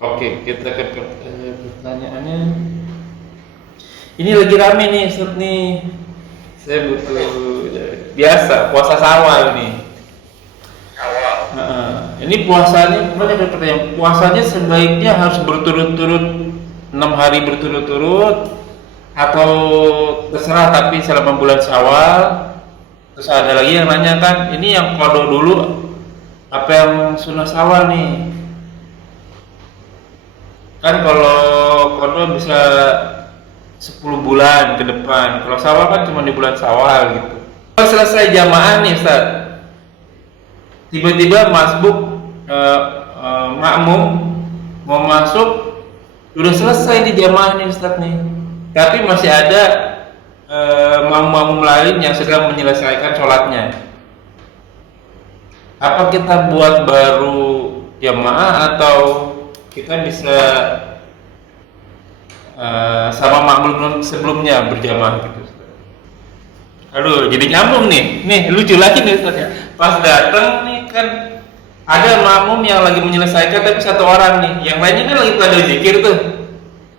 Oke, kita ke pertanyaannya. Ini lagi rame nih, Ustaz nih. Saya butuh biasa puasa Syawal nih. Awal. Ini puasanya, banyak yang pertanyaan. Puasanya sebaiknya harus berturut-turut 6 hari berturut-turut atau terserah tapi selama bulan Syawal. Terus ada lagi yang nanya kan, ini yang qada dulu apa yang sunnah Syawal nih? Kan kalau qada bisa 10 bulan ke depan. Kalau Syawal kan cuma di bulan Syawal gitu. Kalau selesai jamaah nih Ustaz, tiba-tiba masbuk makmum mau masuk, udah selesai di jamaah nih Ustaz nih. Tapi masih ada makmum-makmum lain yang sedang menyelesaikan sholatnya. Apa kita buat baru jamaah atau kita bisa sama makmum sebelumnya berjamaah gitu Ustaz? Aduh, jadi nyambung nih. Nih, lucu lagi nih Ustaz ya. Pas datang nih kan ada makmum yang lagi menyelesaikan tapi satu orang nih. Yang lainnya kan lagi pada zikir tuh.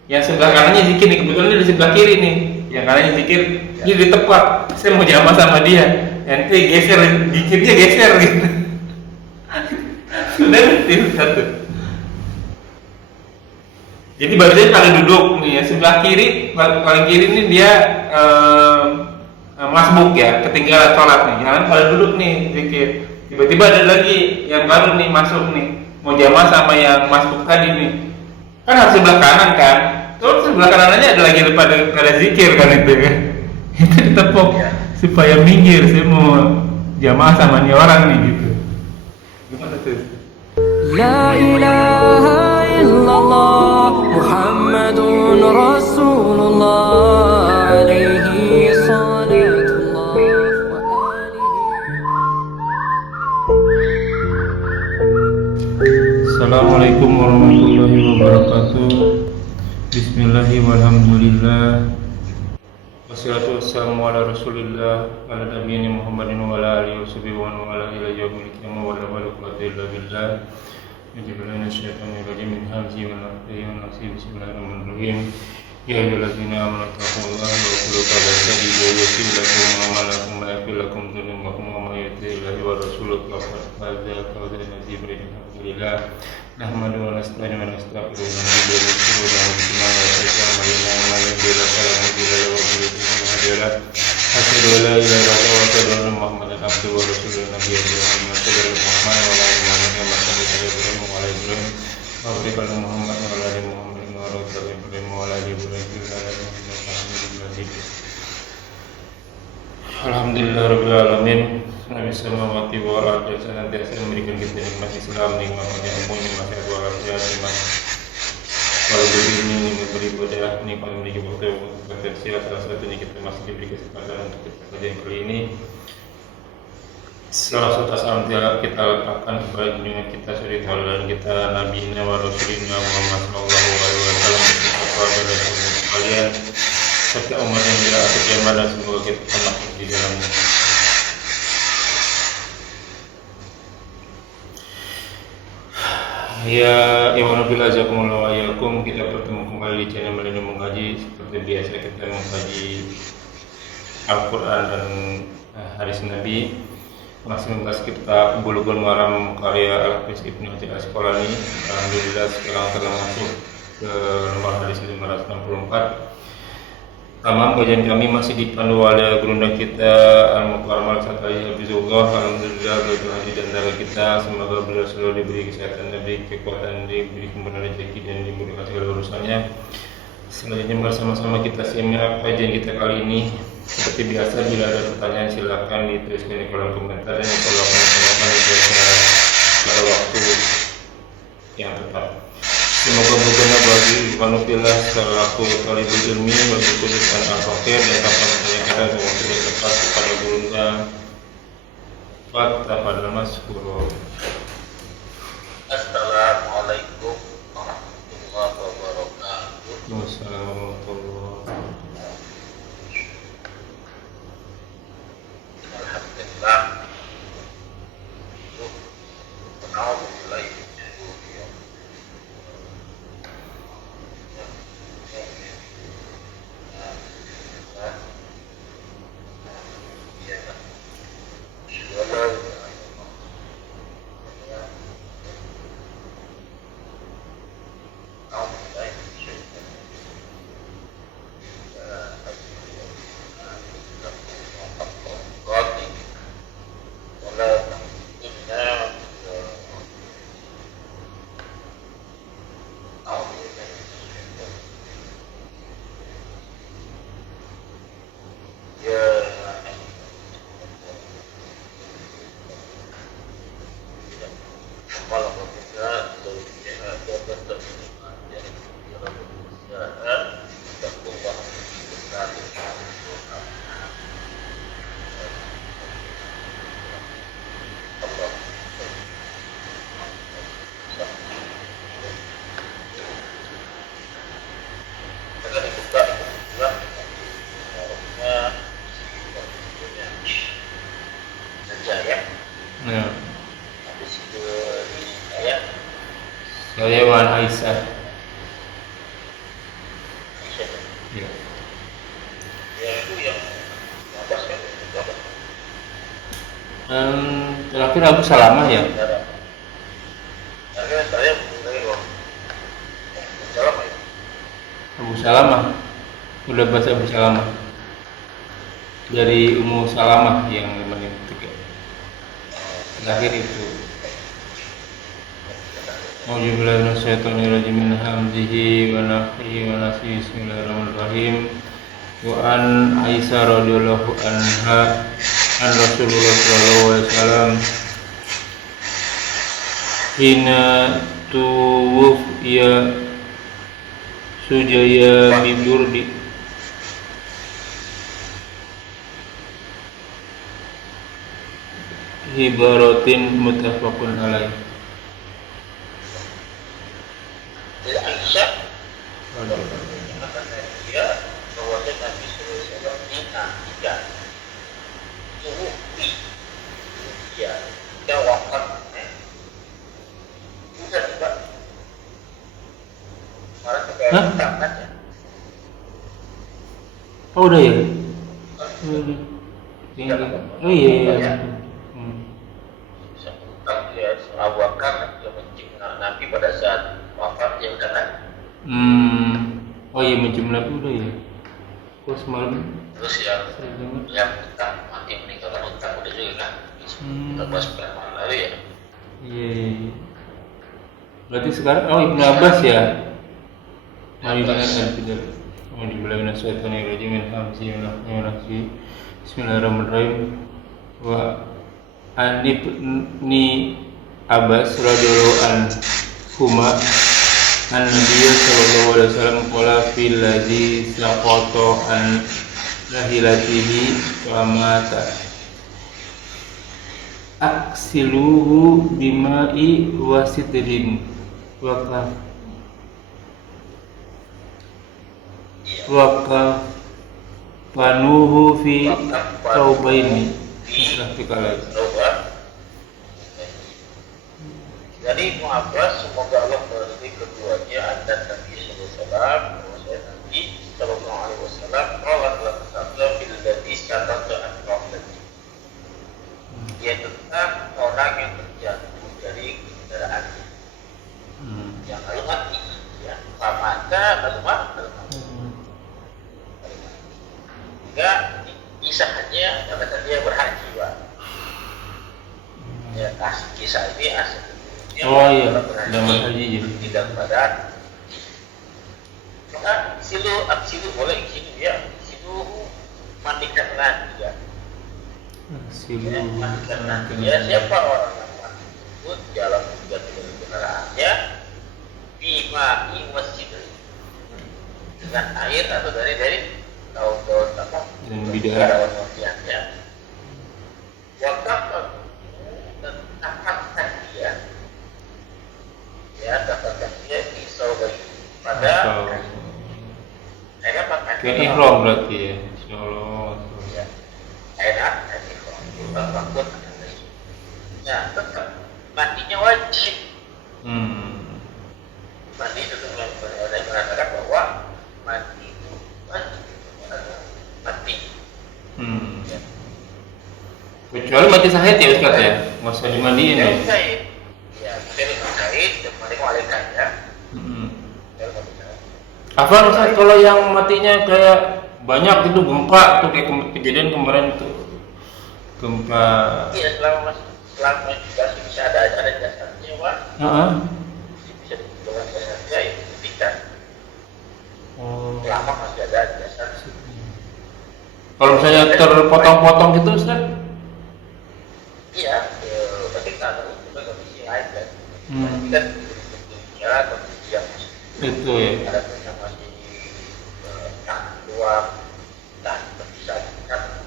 Yang sebelah kanannya zikir nih, kebetulan dia di sebelah kiri nih. Yang kanannya zikir, dia ditepak. Saya mau jamaah sama dia. Nanti geser, zikirnya geser gitu. Sudah nih satu. Jadi barusan paling duduk nih ya, sebelah kiri paling kiri nih dia masbuk ya, ketinggalan sholat nih. Jangan pada duduk nih zikir. Tiba-tiba ada lagi yang baru nih masuk nih, mau jamaah sama yang masbuk tadi nih. Kan harus sebelah kanan kan. Terus sebelah kanannya ada lagi pada zikir kan itu kan. Itu ditepuk supaya minggir. Saya mau jamaah sama nih orang nih gitu. Gimana tuh? لا إله إلا الله محمد رسول الله عليه صلاة الله وآله. Assalamualaikum warahmatullahi wabarakatuh. Bismillahirrahmanirrahim. Walhamdulillah. Wassalatu wassalamu ala Rasulillah wa ala nabiyina Muhammadin wa ala alihi washabihi wa man wala ila yaumil qiyamah wa la quwwata illa billah. Bismillahirrahmanirrahim. Syaitanirrajim min hamzihi wa nafthihi wa nafsihi. Bismillahirrahmanirrahim. Ya ayyuhallazina amanu taqullaha wa qulu qawlan sadida yaghfir lakum a'malakum wa yaghfir lakum dhunubakum wa may yuti'illaha wa rasulahu faqad faza fawzan 'azima. Alhamdulillah. Nahmadu wa nasta'inu wa nastaghfiruh wa natubu ilaih wa nuslimu wa sayyi'ina wa yahdina ila siratal mustaqim. Asyhadu an la ilaha illallah wa asyhadu anna Muhammadan abduhu wa rasuluhu. Nabiyyu Muhammad sallallahu alaihi wa sallam wa ala alihi wa sahbihi wa ala Ibrahim wa barik Muhammad wa ala ali Muhammad wa ala Ibrahim wa ala ali Ibrahim wa ala alihi. Alhamdulillahirabbil alamin. Nabi samawati wal ardi senantiasa memberikan kita nikmat Islam, nikmat ilmu, nikmat walafiat, nikmat walaupun ini beribadah, nikmat memiliki waktu potensial. Salah satunya kita masih diberi kesempatan untuk kita kajian kali ini. Salah satu asal kita letakkan kepada junjungan kita suri tauladan kita Nabi wa Rasulina Muhammad sallallahu alaihi wasallam beserta keluarga dan sahabat sekalian serta umat yang tidak akan kiamat, dan semoga kita pernah di dalamnya. Ya, Iwan Nabil Azakumullah wa yakum. Kita bertemu kembali di channel Melindungi Mengkaji. Seperti biasa kita mengkaji Al-Quran dan hadis Nabi. Masih membahas kitab Bulughul Maram karya Al-Hafiz Ibnu Hajar Al-Asqalani. Alhamdulillah sekarang telah masuk ke nomor hadis 564. Tamam, kajian kami masih dipandu oleh gurunda kita Al-Mukarram Al-Satari Habibullah. Alhamdulillah beliau hadir di antara kita. Semoga beliau selalu diberi kesehatan, diberi kekuatan, diberi kemudahan rezeki, dan dimudahkan segala urusannya. Selanjutnya bersama-sama kita simak kajian kita kali ini. Seperti biasa, bila ada pertanyaan silakan dituliskan di kolom komentar dan kalau akan pada waktu yang tepat. Semoga berguna bagi manusia selaku talibul ilmi, bagi tulisan al-fakir, dan dapat menanyakan waktu yang tepat kepada gurunda. Fathafadhal mashkur. Assalamualaikum warahmatullahi wabarakatuh. Wassalamualaikum. Alhamdulillah. A'udzubillahi Saya Wan Aisyah. Ya. Ya itu yang Abbas kan apa? Terakhir Abu Salamah ya. Akhirnya saya mulai salam ya. Abu Salamah. Udah bahasa Abu Salamah. Dari Ummu Salamah yang ketiga. Terakhir itu. Auzubillahi minasyaitonirrajim min hamzihi wa nafthihi wa nafthihi. Bismillahirrahmanirrahim. Wa an Aisyah radhiyallahu anha an Rasulullah sallallahu alaihi wasallam hina tuwfiya sujaya biburdi hibaratin muttafaqun alaih. Jadi Aisyah mengatakan dia bahwa Nabi SAW tiga tuwufi dia wafat sudah juga malah juga tangannya Oh udah ya? Oh iya. sebutkan dia Abu Bakar dia mencium Nabi pada saat wafat dia udah kan. Oh iya mencium Nabi udah ya? Kok semalam? Terus yang kita mati meninggal kita udah juga kan. Kita bahas bulan lalu ya. Iya. Berarti sekarang Ibnu Abbas ya? Mari dengan al-fidal. Alhamdulillah minasyaitonirrajim min hamzihi wa nafthihi wa nafthihi. Bismillahirrahmanirrahim. Wa an ibni Abbas radhiyallahu anhuma an Nabiy sallallahu alaihi wasallam qala fil ladzi saqata an rahilatihi wa mata aksiluhu bima'i wa sidrin wa kafanuhu fi thawbaini mustafiqalai. Jadi Ibnu Abbas semoga Allah meridhai keduanya dan Nabi sallallahu alaihi wasallam telah bersabda bil ladzi saqata an rahilatihi. Dia tentang orang yang terjatuh dari kendaraan yang lalu mati ya pamata lalu mati enggak kisahnya kata dia berhaji Pak ya kisah ini aslinya Sedang berhaji ya tidak badan maka silu boleh sini ya silu mandikan lagi ya ya siapa orang yang mati tersebut dalam jatuh dari kendaraannya bima masjid dengan air atau dari daun-daun apa dan bidara daun-daunnya wakaf dan takatkan dia ya takatkan dia pisau bagi pada kain pakai kayak ihram berarti ya insyaallah ya enak takut ya tetap mandinya wajib mandi itu mengatakan bahwa mandi itu wajib mati kecuali mati sahid ya Ustaz ya nggak usah dimandiin ya ya mungkin sahid dan mandi malaikat ya apa Ustaz kalau yang matinya kayak banyak itu gempa tuh kayak kejadian kemarin tuh gempa iya selama juga bisa ada jasadnya Pak bisa ditemukan jasadnya itu dibuktikan lama masih ada jasad kalau misalnya terpotong-potong gitu Ustaz iya berarti kita ada kondisi lain kan kan ya kondisi yang itu ya ada yang masih luar dan bisa kan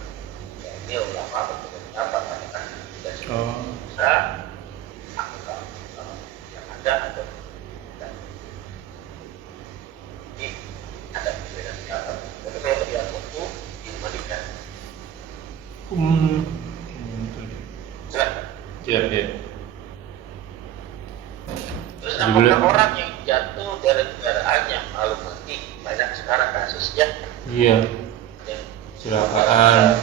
ini ulama betul apa kan bisa yang ada atau ini ada perbedaan kata tapi kalau terlihat waktu dimandikan siap ya terus apakah orang yang jatuh dari kendaraan yang malu mati banyak sekarang kasusnya? Iya. Kecelakaan,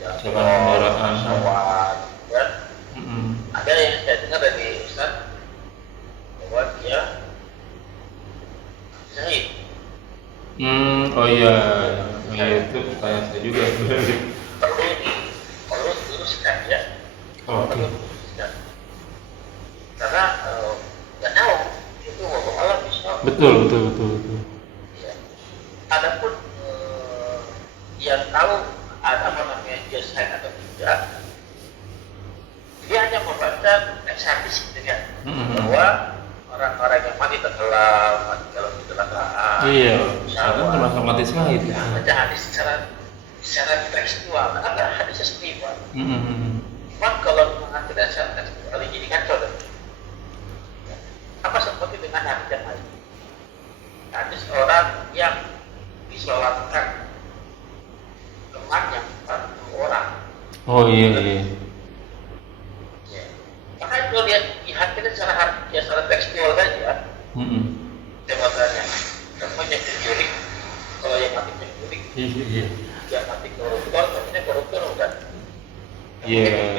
jatuh kendaraan. pesawat, ya. Ada yang saya dengar dari Ustaz bahwa dia syahid. Oh iya, itu pertanyaan saya juga. Perlu diluruskan ya. Oke. Karena nggak tahu itu wallahu alam bisa. Betul. Ya. Adapun yang tahu ada apa namanya dia syahid atau tidak, dia hanya membaca teks hadis gitu kan, bahwa orang-orang yang mati tenggelam, mati dalam kecelakaan, Iya, sekarang termasuk mati syahid. ya, baca hadis secara tekstual, ada hadisnya sendiri Pak. Cuman kalau mengatur secara tekstual jadi kacau deh. Apa seperti dengan hadis yang lain? Hadis orang yang disolatkan temannya 40 orang. Oh iya. Ya. Maka itu lihat kita secara tekstual saja. Jawabannya, namanya penculik. Kalau yang mati penculik, Iya. yang mati koruptor, namanya koruptor bukan? Iya.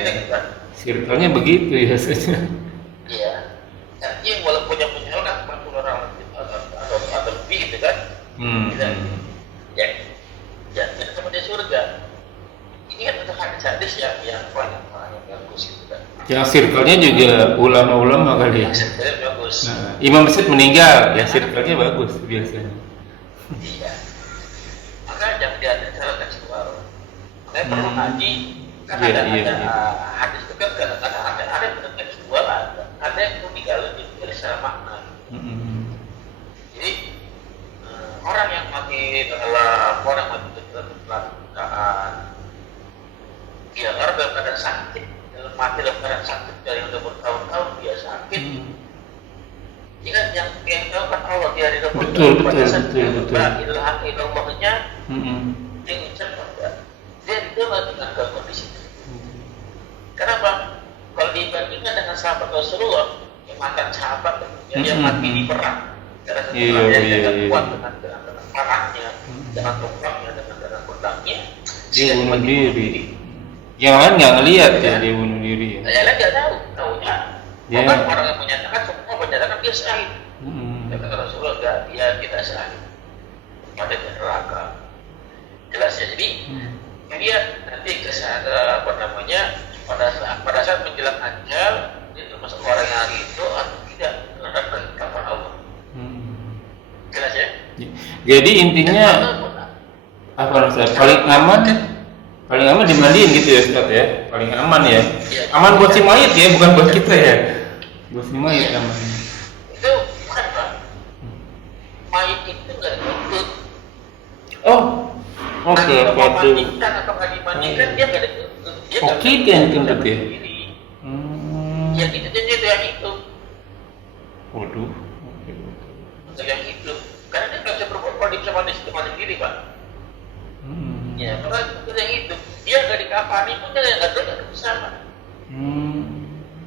Circle-nya begitu ya biasanya. Iya. Nanti yang walaupun yang menyalahkan 40 orang atau lebih gitu kan? Ya, kita sama dia surga. Ini kan untuk hadis-hadis yang bagus gitu kan. Yang circle-nya juga ulama-ulama kali ya. Sebenarnya bagus. Nah, Imam Masjid meninggal, ya circle-nya bagus biasanya. Iya. Maka jangan diambil secara tekstual. Makanya perlu ngaji. Kan ada hadis itu kan kadang-kadang ada yang tekstual, ada yang perlu digali secara makna. Jadi orang yang mati dalam orang mati dalam kecelakaan, dia orang dalam keadaan sakit, mati dalam keadaan sakit dari udah bertahun-tahun dia sakit. Jika yang tahu kan Allah di hari Rabu. Betul. Ilahnya dia mengucapkan dia itu dengan kondisi itu. Kenapa? Kalau dibandingkan dengan sahabat Rasulullah yang mantan sahabat yang mati di perang, karena dia kuat dengan parahnya, dengan tombaknya, dengan pedangnya, dia bunuh diri. Yang lain nggak ngelihat ya dia bunuh diri. Yang lain nggak tahunya. Bahkan orang yang menyatakan semua menyatakan dia syahid. Kata Rasulullah dia tidak syahid. Pada neraka. Jelas ya. Jadi dia nanti pada saat menjelang ajal dia termasuk orang yang hari itu atau tidak menerapkan kafan Allah. Jelas ya. Jadi intinya apa Ustaz? Paling aman dimandiin gitu ya Ustaz ya. Paling aman ya. Aman buat si mayit ya, bukan buat kita ya. Buat si mayit aman. Itu bukan Pak. Mayit itu nggak dituntut. Oh, oke. Memandikan atau nggak dimandikan dia nggak dituntut. Oke, itu yang dituntut ya. Yang dituntut itu yang hidup. Waduh. Untuk yang hidup. Karena dia nggak bisa berbuat kalau dia bisa mandi diri Pak. Ya, karena untuk yang hidup dia nggak dikafani pun dia nggak berdosa Pak.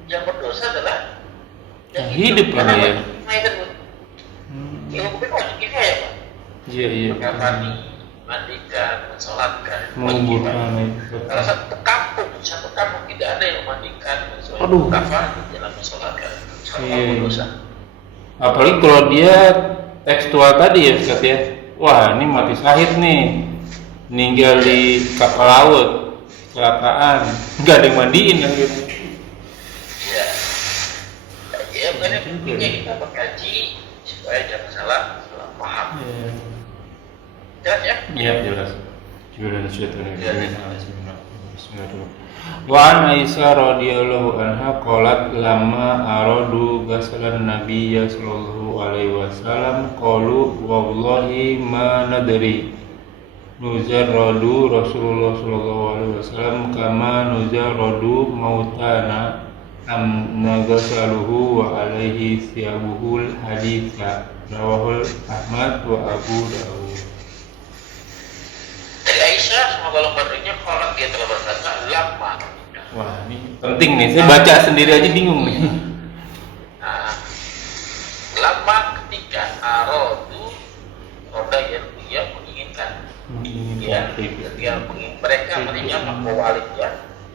Yang berdosa adalah yang hidup kan ya. Yang hukumnya wajib kifayah Pak. Iya. Mengkafani, mandikan, mensolatkan, menguburkan. Kalau satu kampung tidak ada yang memandikan, mengkafani, dalam mensolatkan. Berdosa. Apalagi kalau dia tekstual tadi ya Ustaz ya. Wah, ini mati syahid nih. Meninggal di kapal laut, kecelakaan, nggak ada yang mandiin kan gitu. Ya, makanya pentingnya kita berkaji supaya jangan salah paham. Jelas ya? Iya jelas. Wa an Aisyah radhiyallahu anha qalat lamma aradu ghasalan nabiyya sallallahu alaihi wasallam qalu wallahi ma nadri nuzarradu Rasulullah sallallahu alaihi wasallam kama nuzarradu mautana am nagasaluhu wa alaihi siyabuhul haditha rawahul Ahmad wa Abu Dawud. Dari Aisyah semoga Allah meridhoinya kalau dia telah berkata lama. Wah ini penting nih, saya baca sendiri aja bingung nih. Nah, Walid ya.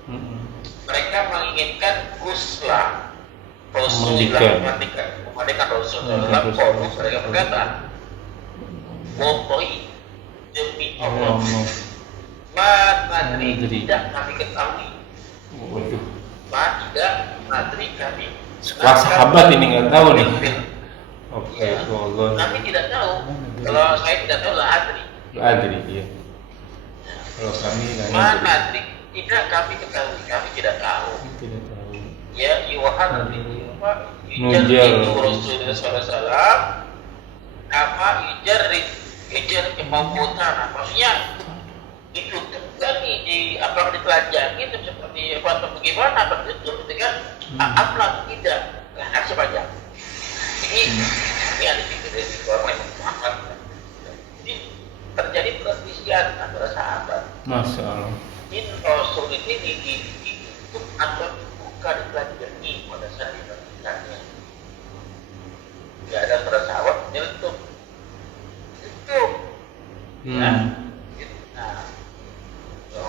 Mm-mm. Mereka menginginkan gusla Rasulullah memandikan Rasulullah. Lalu mereka berkata, wallahi demi Allah, madri tidak kami ketahui. Waduh. Tidak madri kami. Sekelas sahabat ini nggak tahu nih. Oke, Ya, Allah. kami tidak tahu. Kalau saya tidak tahu lah adri. Adri, iya. Kalau kami nggak Madri tidak kami ketahui. Kami tidak tahu. tidak tahu. Ya, Yohan Nujar. itu Rasulullah SAW apa Ijar kemampuan maksudnya itu kan di apa ditelanjangi itu seperti apa atau bagaimana apa itu kan apa tidak kan sepanjang ini ada di orang yang Muhammad. Jadi terjadi perselisihan antara sahabat. Masya Allah. Ini Rasul ini ditutup atau bukan ditelanjangi pada saat dilakukannya. Tidak ada para sahabat menyelutup. Itu. Ya. Nah,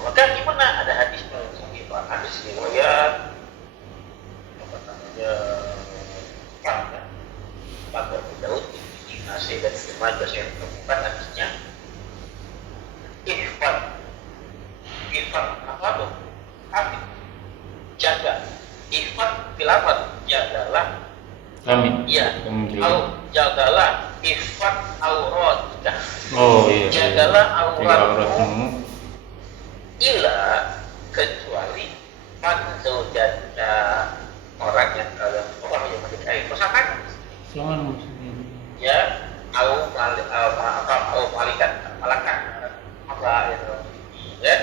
maka gimana ada hadis hadis riwayat apa namanya Pak Abu Daud di Nasai dan Majah saya temukan hadisnya Ifat apa tuh? Jaga Ifat filafat jagalah Kami. ya Kami jagalah Ifat aurat Oh iya. jagalah Jaga auratmu auratmu. ila kecuali manzaujan orang yang kalian orang yang menikahi pasangan Jangan. ya au malikan malakan apa ya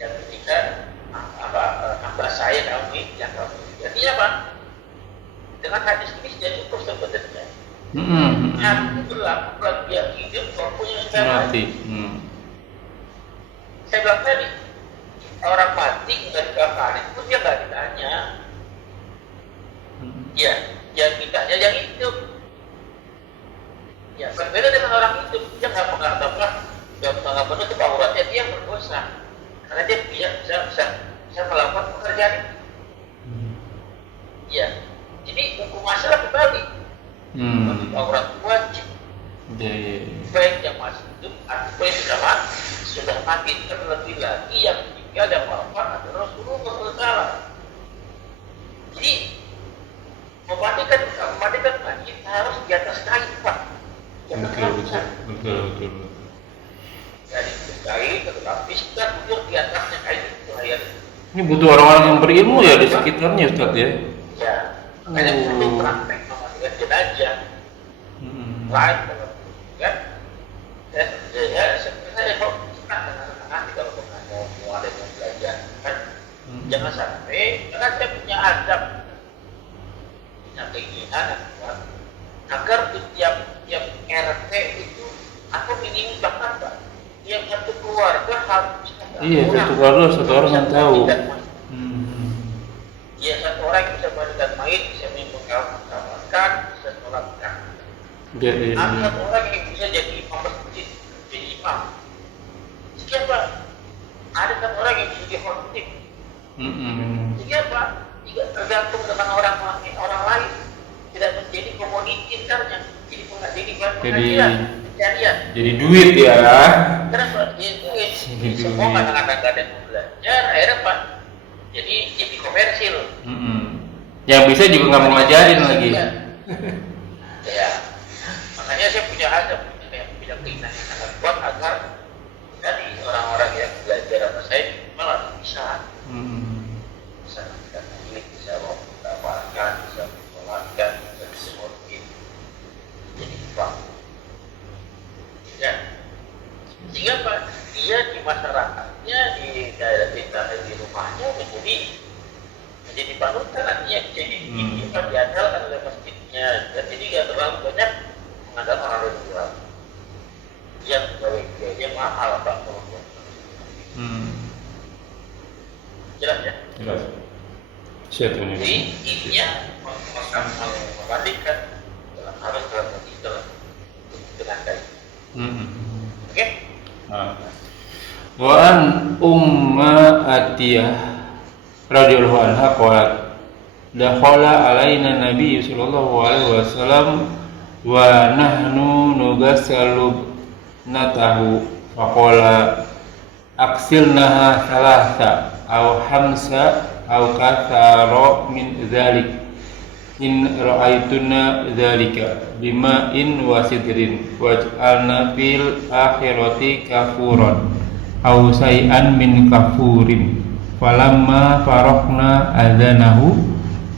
yang menikah apa hamba saya kami yang kami jadi apa dengan hadis ini sudah cukup sebenarnya hadis itu berlaku bagi dia hidup maupun yang sudah mati. Saya bilang tadi orang mati nggak dikafanin pun dia nggak ditanya ya yang ditanya yang hidup ya berbeda dengan orang hidup dia nggak mengatakan nggak menutup auratnya dia berdosa karena dia bisa melakukan pekerjaan itu ya jadi hukum masalah kembali menutup aurat wajib baik yang masih hidup atau yang sudah mati terlebih lagi yang tinggal dan wafat adalah Rasulullah SAW. Jadi memandikan mayit harus di atas kain Pak. Betul. Jadi kain tetapi sudah tidur di atasnya kain itu air. Ini butuh orang-orang yang berilmu ya di sekitarnya Ustaz ya. Ya, makanya perlu praktek memandikan jenazah. Lain kalau kan, saya kok nanti kalau mau ada yang belajar kan, jangan sampai karena saya punya adab, punya keinginan agar tiap RT itu atau minimal bahkan Pak, tiap satu keluarga harus Iya, satu keluarga satu orang yang tahu. Iya, satu orang yang bisa mandikan mayit, bisa mengamalkan, bisa sholatkan. Iya. Ada satu orang yang bisa jadi imam masjid, jadi imam. Siapa? Ada satu orang yang bisa jadi khotib. Siapa? Tidak tergantung dengan orang lain. Tidak menjadi komoditi ntarnya. Jadi pengajian. Jadi duit ya. Kenapa? Duit. Semua kadang-kadang gak ada yang belajar. Akhirnya Pak, jadi komersil. Yang bisa juga nggak mau ngajarin lagi. Ya. Makanya saya punya keinginan yang sangat kuat agar dari orang-orang yang belajar sama saya malah bisa milik, bisa mengamalkan, bisa mengelola, bisa disebutkan. Jadi Pak, ya. Sehingga Pak, dia di masyarakatnya, di daerah di rumahnya menjadi panutan, artinya jadi diandalkan oleh masjidnya, dan jadi nggak terlalu banyak mengandalkan orang luar yang biaya mahal Pak. Jelas ya? Jelas. Siap ini. Jadi intinya membandingkan harus dalam dengan baik. Oke? Wa an Atiyah radhiyallahu anha qalat dakhala alaina Nabi sallallahu alaihi wasallam wa nahnu nughassalu natahu faqala aksilnaha thalatha aw hamsa aw kathara min dzalik in ra'aituna dzalika bima in wasidrin waj'alna fil akhirati kafuran aw say'an min kafurin falamma faraqna adzanahu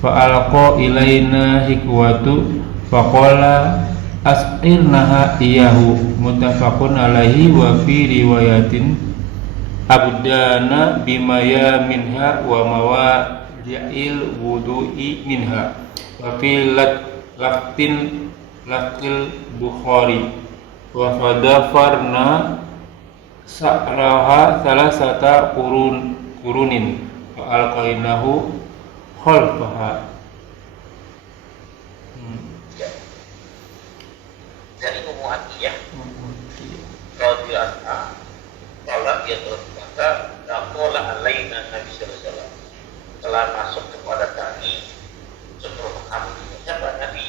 fa'alqa ilaina hikwatu faqala as'ilnaha iyahu muttafaqun alaihi wa fi riwayatin abdana bimaya minha wa mawadi'il wudu'i minha wa fi laftil Bukhari wa fadafarna sa'raha salasata kurunin wa alqainahu khalfaha. Dari Ummu Atiyah radhiyallahu anha, kalau dia berkata, "Dakhala alaina Nabi sallallahu alaihi wasallam." Telah masuk kepada kami sebelum kami. Siapa Nabi?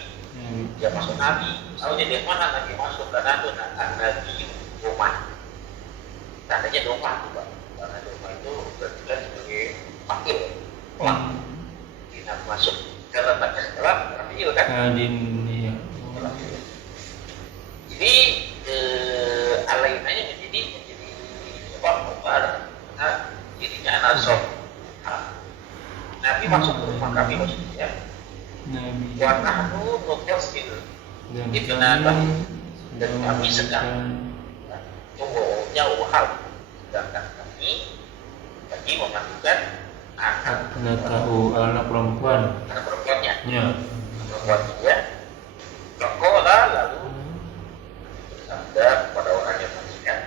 Dia masuk Nabi. Tahu dia dari mana Nabi masuk? Karena itu Nabi rumah. Tandanya rumah itu, Pak. Karena rumah itu berarti sebagai wakil. Tidak masuk. Kalau tak setelah wakil kan? Jadi alainanya menjadi apa? Jadinya nasab. Nabi masuk ke rumah kami maksudnya. Wa nahnu nughassil dan kami sedang umumnya uhal, sedangkan kami lagi memandikan anak perempuannya. Perempuan dia. Faqala lalu bersabda kepada orang yang mandikan.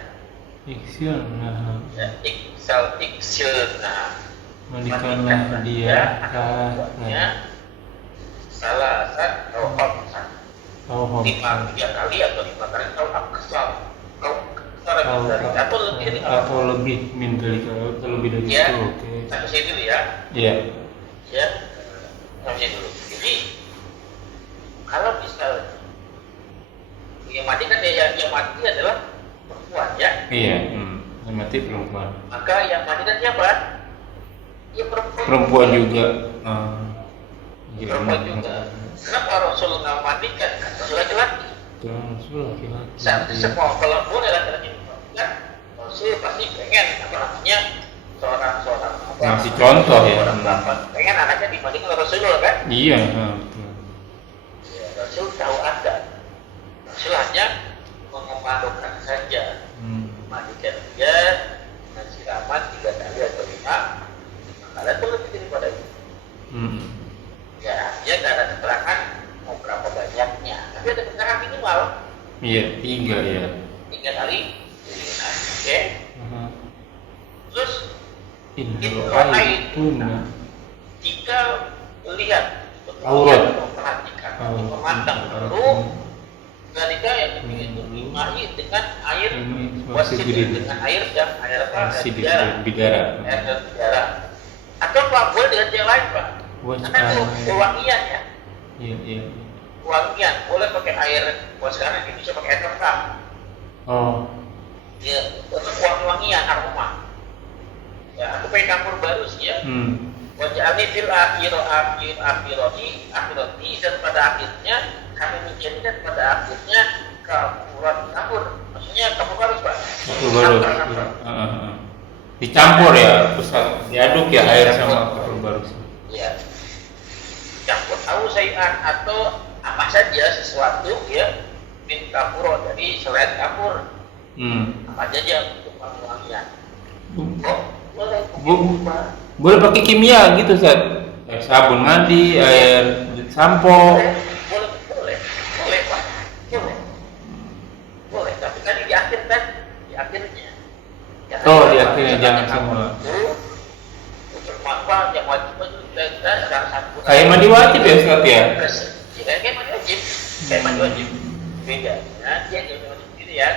Iksilna. Mandikanlah dia perempuannya salah atau khamsan. 5 kali atau 5 kali atau aksal. Atau lebih min dari ya, itu. Oke. Sampai sini dulu ya. Iya. Ya. Sampai sini dulu. Jadi kalau misalnya yang mati kan yang mati adalah perempuan ya. Iya. Yang mati perempuan. Maka yang mati kan siapa? Ya Perempuan juga. Perempuan juga. Kenapa Rasul nggak mandikan? Rasul laki-laki. Semua kalau boleh laki-laki kan Rasul pasti pengen apa namanya seorang ngasih contoh ya. Pengen anaknya dimandikan oleh Rasulullah kan? Iya. Ya, Rasul tahu ada. Rasul hanya mengemalukan saja. Mandikan dia dengan siraman 3 kali atau 5 kali itu lebih daripada itu. Ya, dia tidak ada keterangan mau berapa banyaknya. Tapi ada keterangan minimal. Iya, 3 ya. 3 kali. Oke. Terus jika lihat aurat, memperhatikan, memandang dulu, ketika yang itu dimahi dengan air wasit dengan air dan air apa? Bidara. Air dan bidara. Atau Pak boleh dengan yang lain Pak? Karena itu wangian ya. Iya. Wangian boleh pakai air. Kalau sekarang ini bisa pakai air tentang. Oh. Ya, untuk wangi-wangian aroma. Ya, aku pakai campur baru sih ya. Waj'alni fil akhirati dan pada akhirnya kami menjadikan pada akhirnya kapur. Maksudnya kapur baru Pak. Kapur baru. Dicampur ya, Ustaz. Diaduk ya air sama kapur baru. Ya. Campur tahu sayan atau apa saja sesuatu ya min kapur dari selain kapur. Apa saja untuk wangian. Boleh pakai kimia gitu, Ustaz. Air sabun mandi, air sampo. Boleh, Pak. Boleh, tapi kan di akhir kan, di akhirnya. Di akhirnya jangan semua. Apa yang wajib itu Kayak mandi wajib ya, Ustaz ya? Kayak mandi wajib. Beda. Nah, dia jadi wajib gitu ya.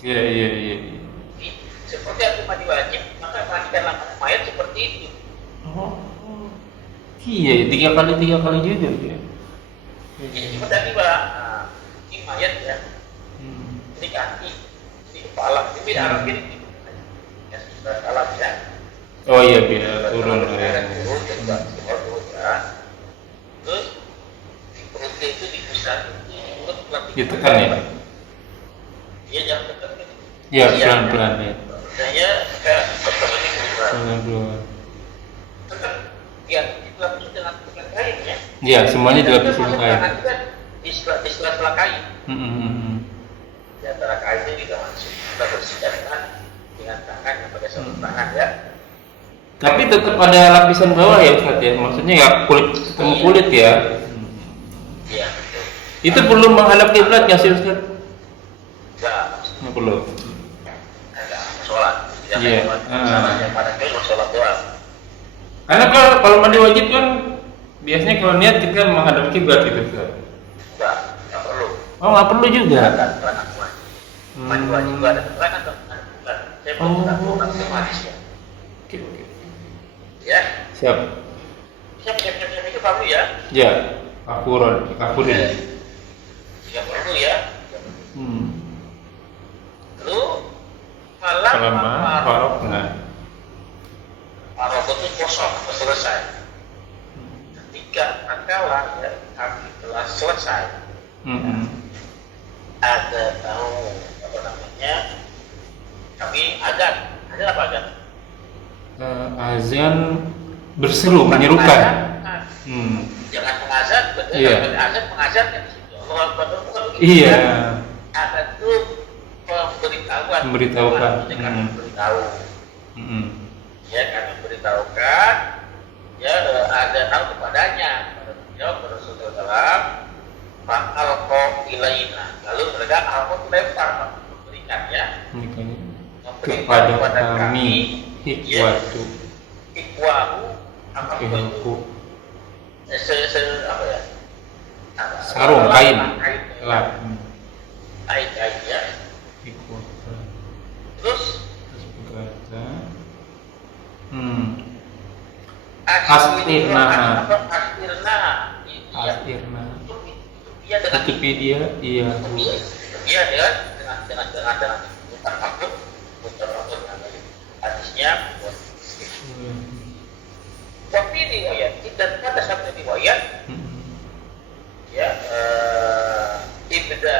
Iya. seperti antum mandi wajib, maka mandikanlah mayat seperti itu. Oh. Iya, 3 kali juga ya. Ya, cuma tadi Pak, ini mayat ya, ini kaki, ini kepala, ini beda arah kiri. Ya, salah ya. Oh iya, biar turun ya. Turun, ya. Terus di perutnya itu dipusat, di mulut pelan-pelan. Ditekan ya? Iya, jangan tekan. Ya, pelan-pelan ya. Saya kayak pertamanya keluar. Pelan-pelan. Tetap ya dilapisi dengan kain ya. Iya, semuanya dilapisi dengan kain. Di sela-sela kain. Di antara kain itu juga langsung kita bersihkan dengan tangan yang pakai sarung tangan ya. Tapi tetap ada lapisan bawah ya Ustaz ya. Maksudnya ya kulit ketemu kulit ya. Iya betul. Itu perlu menghadap kiblat nggak sih Ustaz? Enggak. Nggak perlu. Enggak sholat. Iya. Salahnya pada kain sholat doang. Karena kalau mandi wajib kan biasanya kalau niat kita menghadap kiblat gitu Ustaz. Enggak perlu. Oh nggak perlu juga. Ada keterangan semua. Mandi wajib juga ada keterangan atau bukan? Saya belum tahu langsung hadisnya. Oke. Ya. Siap. Siap itu kamu ya. Ya. Kafurin. Tidak perlu ya. Lalu Lama farokna. Marok itu kosong, selesai. Ketika tatkala ya, kami telah selesai, ada tahu apa namanya? Kami azan apa azan? Azan berseru menyerukan. Jangan mengazan, betul. Iya. Azan mengazan kan di situ. Allah Akbar bukan begitu. Iya. Azan itu Memberitahukan. Kami memberitahu. Ya kami memberitahukan. Ya ada tahu kepadanya kepada beliau kepada Rasulullah SAW. Fakal kau ilaina. Lalu mereka alko lempar memberikan ya. Kepada kami hikwatu. Hikwahu apa itu? Apa ya? Sarung kain. Kain ya. Terus berkata Astirna tutupi dia iya dengan mutar makhluk hadisnya tapi riwayat dan pada satu riwayat ya ibda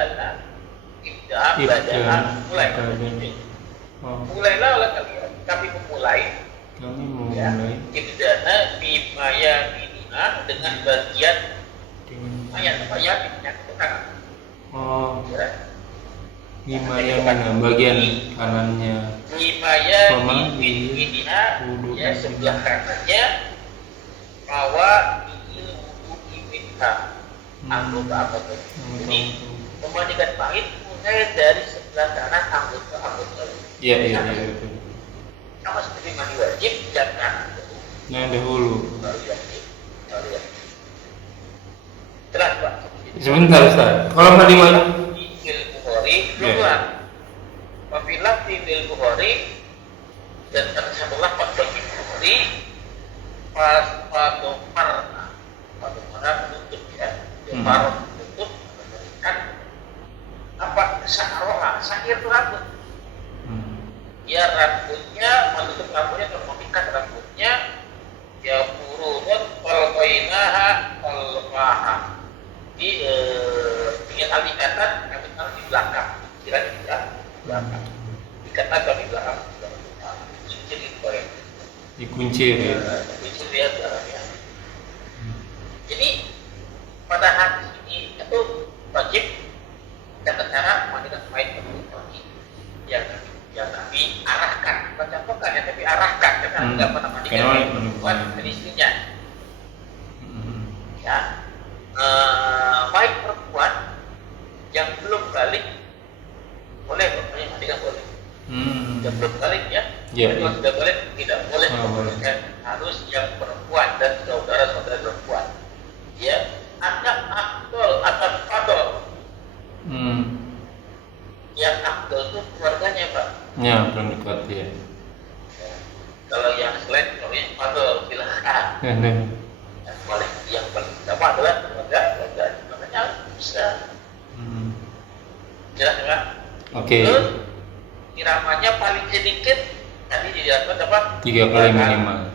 mulailah oleh kalian kami memulai ibdana bimaya minina dengan bagian mayat yang ketangan Gimana bagian kanannya bimaya minina ya sebelah kanannya bahwa ini wudu minha anggota apa tuh ini memandikan mayit mulai dari sebelah kanan anggota iya sama seperti mandi wajib jangan dahulu baru yang jelas Pak sebentar Ustaz kalau mandi wajib di Bukhari keluar apabila di Bukhari dan setelah bagi Bukhari pas padomarna menutup ya menutup kan apa sakir itu rambut ya rambutnya menutup rambutnya atau mengikat rambutnya ya purunun kalbainaha kalbaha di ingin alikatan kami taruh di belakang kira-kira di belakang ikatan kami belakang kuncir itu ya dikuncir ya kuncir dia dalamnya jadi pada hadis ini itu wajib kata cara memandikan mayat pagi yang kami arahkan bukan contohkan ya tapi arahkan karena tidak pernah mandikan buat istrinya ya baik perempuan yang belum balik boleh mandikan boleh yang belum balik ya kalau sudah balik tidak boleh harus yang perempuan dan saudara-saudara perempuan ya anak akdol atau fadol yang akdol itu keluarganya Pak Ya, belum dekat ya. Kalau yang selain kalau yang fadl silahkan. Ya, nih. Yang paling utama adalah enggak makanya bisa. Jelas ya? Oke. Terus iramanya paling sedikit tadi dijelaskan apa? 3 kali minimal.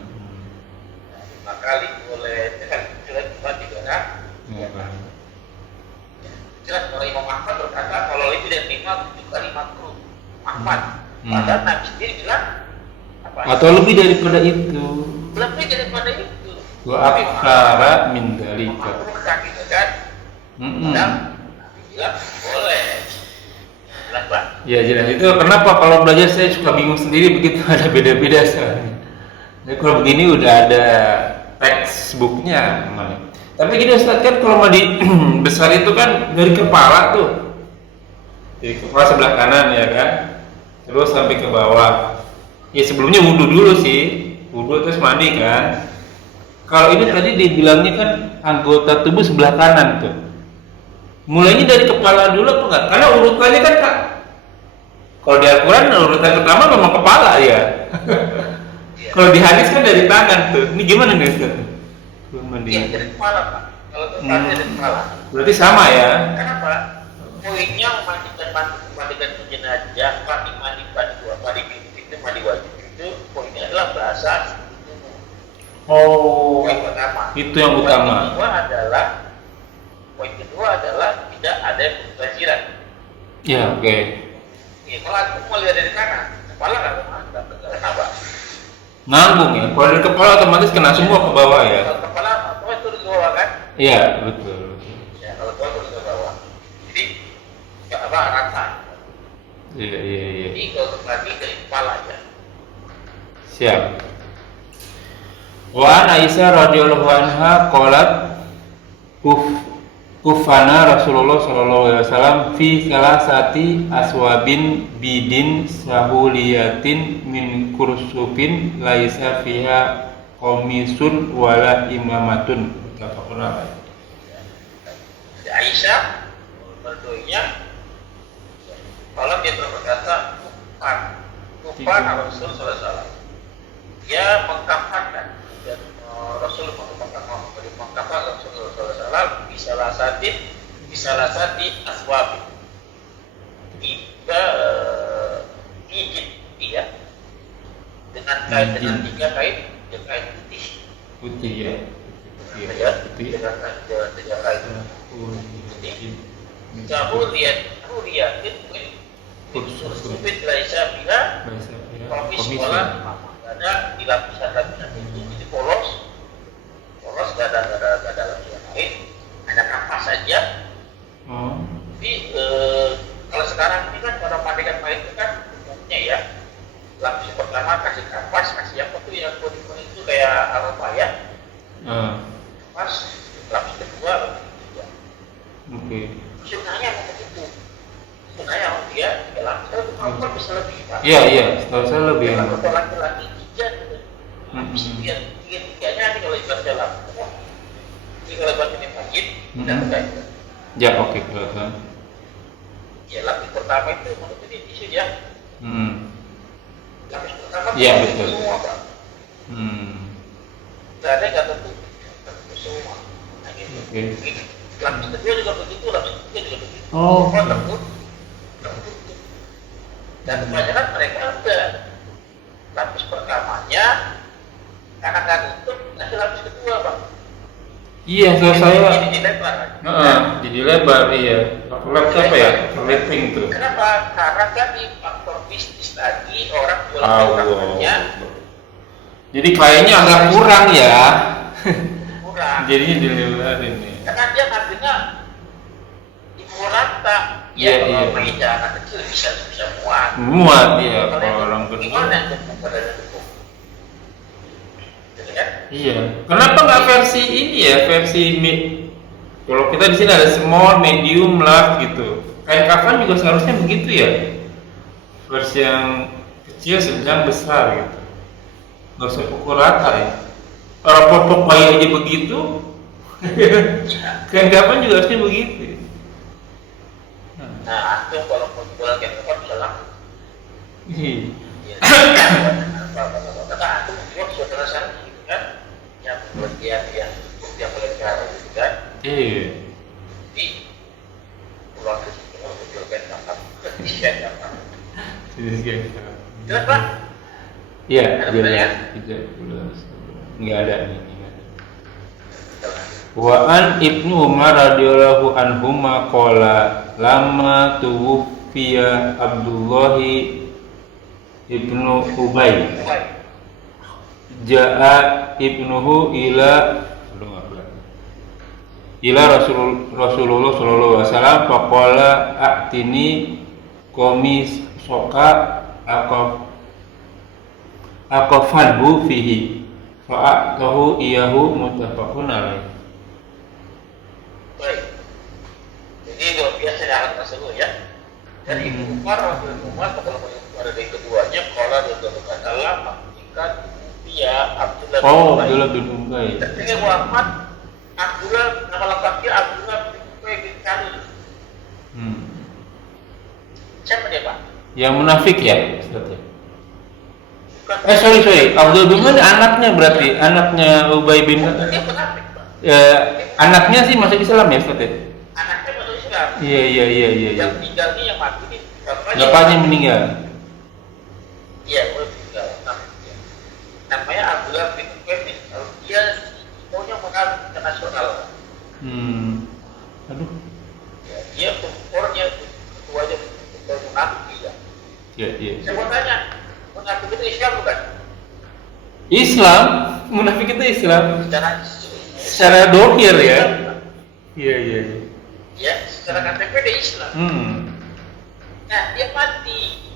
5 kali boleh kan cuma 3 kan? Ya, Pak. Jelas kalau Imam Ahmad berkata kalau lebih dari 5 7 kali makruh. Ahmad. Padahal Nabi sendiri bilang apa? Atau lebih daripada itu. Lebih daripada itu. Wa aktsara min dzalika. Makruhkan gitu kan? Padahal Nabi bilang boleh. Jelas Pak? Ya jelas itu kenapa kalau belajar saya suka bingung sendiri begitu ada beda-beda soalnya. Jadi kalau begini udah ada textbooknya mana. Tapi gini Ustaz kan kalau mandi besar itu kan dari kepala tuh. Dari kepala sebelah kanan ya kan. Terus sampai ke bawah. Ya sebelumnya wudhu dulu sih. Wudhu terus mandi kan. Kalau ini tadi dibilangnya kan anggota tubuh sebelah kanan tuh. Mulainya dari kepala dulu apa enggak? Karena urutannya kan Kak. Kalau di Al-Quran urutan pertama memang kepala ya. Kalau di hadis kan dari tangan tuh. Ini gimana nih Ustaz? Iya dari kepala Pak. Kalau tempatnya dari kepala. Berarti sama ya? Kenapa? Poinnya memandikan jenazah, mandi itu mandi wajib itu poinnya adalah bahasa tubuh. Oh. Poin pertama. Itu yang utama. Poin kedua adalah tidak ada yang mubasyiran. Ya, oke. Ya, kalau aku mau lihat dari kanan, kepala nggak kenapa? Nanggung ya. Kalau dari kepala otomatis kena semua ke bawah ya. Kalau kepala apa turun ke bawah kan? Iya, betul. Ya, kalau turun ke bawah. Jadi nggak apa rata. Iya. Jadi kalau berarti dari kepala aja. Siap. Wa an Aisyah radhiyallahu anha qalat kufana Rasulullah sallallahu alaihi wasallam fi salasati aswabin bidin sahuliyatin min kursufin laisa fiha qamisun wala imamatun. Muttafaqun alaih. Aisyah berdoanya kalau dia berkata kufan Rasul sallallahu alaihi wasallam. Dia mengkafankan dan Rasul mengkafankan Rasul sallallahu alaihi wasallam bisa lasati aswab. Gigit dia dengan kain dengan 3 kain Putih ya. ya dengan 3 kain putih. Huriyatin kursufit laisa biha komis wala ada di lapisan-lapisan itu jadi polos gak ada lapisan lain, hanya kapas saja. Jadi kalau sekarang ini kan pada mandikan mayat itu kan umumnya ya lapis pertama kasih kapas, kasih apa tuh yang kuning itu kayak apa ya? Kapas, lapis kedua, lapis ketiga. Oke. Sebenarnya begitu. Sebenarnya dia lapis itu perempuan bisa lebih Pak. Iya. Setahu saya lebih. Kalau laki-laki 3 lapis 3-3-nya nanti kalau ibarat dalam. Jadi kalau ibarat ini majid, tidak terkait. Ya oke kelihatan. Ya lapis pertama itu menurut ini isu ya. Lapis pertama Iya betul. Semua Pak. Tidak ada nggak tentu semua. Nah, gitu. Oke. Lapis kedua juga begitu, lapis ketiga juga begitu. Oh. Tertutup. Dan kebanyakan mereka ada lapis pertamanya karena nggak tutup, nanti lapis kedua Pak. Iya, saya jadi lebar. jadi lebar iya. Lap apa ya? Rating tuh. Kenapa? Karena kan di faktor bisnis tadi orang jual barangnya jadi kayaknya agak kurang ya. kurang. Jadinya dilebarin nih. Karena dia ngambilnya di rata. Iya. Meja anak kecil bisa muat. Muat ya kalau orang kedua. Gimana yang gemuk pada gemuk? Iya. Kenapa nggak versi ini ya? Versi kalau kita di sini ada small, medium, large gitu. Kain kafan juga seharusnya begitu ya. Versi yang kecil, sedang, besar gitu. Nggak usah pukul rata ya. Orang popok bayi aja begitu. Kain kafan juga harusnya begitu. Nah, itu kalau mau jual kain kafan bisa laku. Iya. Ya, kata aku juga saudara saya gitu kan, yang pengertian yang melengkap gitu kan. Iya. Jadi pulang ke situ menunjukkan kakak, iya kakak. Jelas Pak? Iya, Ada jelas. pertanyaan? 13. Enggak ada nih. Wa an Ibnu Umar radhiyallahu anhuma qala lama tuwfiya Abdullah ibnu Ubay jaa ibnuhu ila Rasulullah sallallahu alaihi wasallam faqala a'tini qamis soka aqafanhu fihi fa'atahu iyahu muttafaqun alaih. Baik. Jadi luar biasa dalam tersebut ya. Dan Ibnu Umar radhiyallahu anhu kalau ada dari keduanya qala radhiyallahu anhu jika dia Abdullah bin Ubay. Abdullah bin Ubay. Ketika wafat Abdullah nama lengkapnya Abdullah bin Ubay bin Salul. Siapa dia Pak? Yang munafik ya, Ustaz ya? Bukan. Sorry. Abdullah bin Ubay anaknya berarti, anaknya Ubay bin. Dia munafik Pak. Anaknya sih masuk Islam ya, Ustaz ya? Anaknya masuk Islam. Iya. Yang meninggal ini yang mati ini Bapaknya meninggal. Iya, meninggal. Namanya Abdullah bin Ubay bin Salul. Dia maunya munafik internasional. Aduh. Ya, dia umurnya ketuanya munafik dia. Iya. Saya mau tanya, munafik itu Islam bukan? Islam, munafik itu Islam. Secara dohir ya. Iya. Ya, secara KTP dia Islam. Nah, dia mati.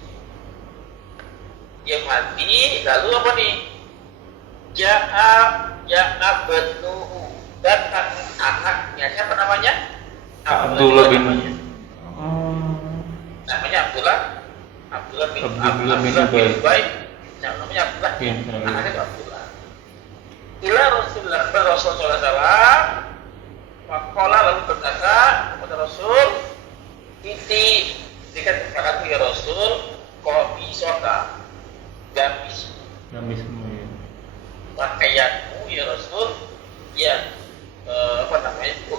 Lalu apa nih? Ja'a benuhu dan anaknya siapa namanya? Abdullah bin. Namanya Abdullah bin Ubay. Namanya Abdullah. Anaknya itu Abdullah. Ila Rasulullah SAW. Faqala lalu berkata kepada Rasul, "Iti jika katakan ya Rasul, kopi soka, gamis semua ya. pakaianmu ya Rasul, ya ukafitku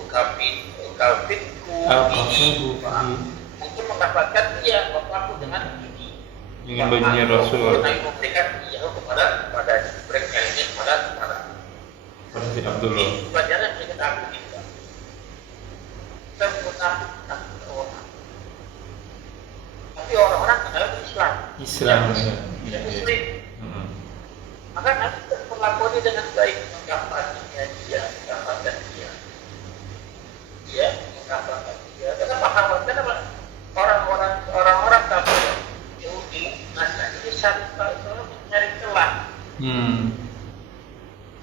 untuk mendapatkan dia bapakku dengan ini. Dengan bajunya Rasul. Kami memberikan dia kepada mereka ini kepada Si Abdullah. pelajaran yang kita ambil kita. Kita munafik orang. Tapi orang-orang kenal Islam. Islam Ya, Muslim. Maka nanti perlakuannya dengan baik, mengkampanye dia, mengkampanyekan dia. Dia mengkampanyekan dia. Kenapa orang-orang kafir Yahudi Nasrani ini selalu mencari celah.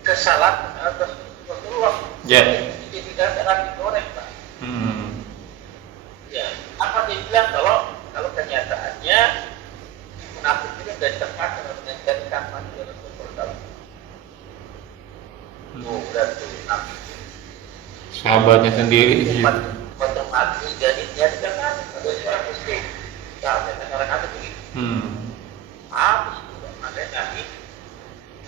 Kesalahan atas Rasulullah. Ya. Jadi tidak ada digoreng, Pak. Ya, apa dia bilang kalau kenyataannya munafik itu dari tempat dari kampanye Rasulullah. Berarti munafik. Sahabatnya sendiri. Pada mati jadi dia tidak kan ada seorang muslim. Kalau negara kata begitu. Habis itu makanya Nabi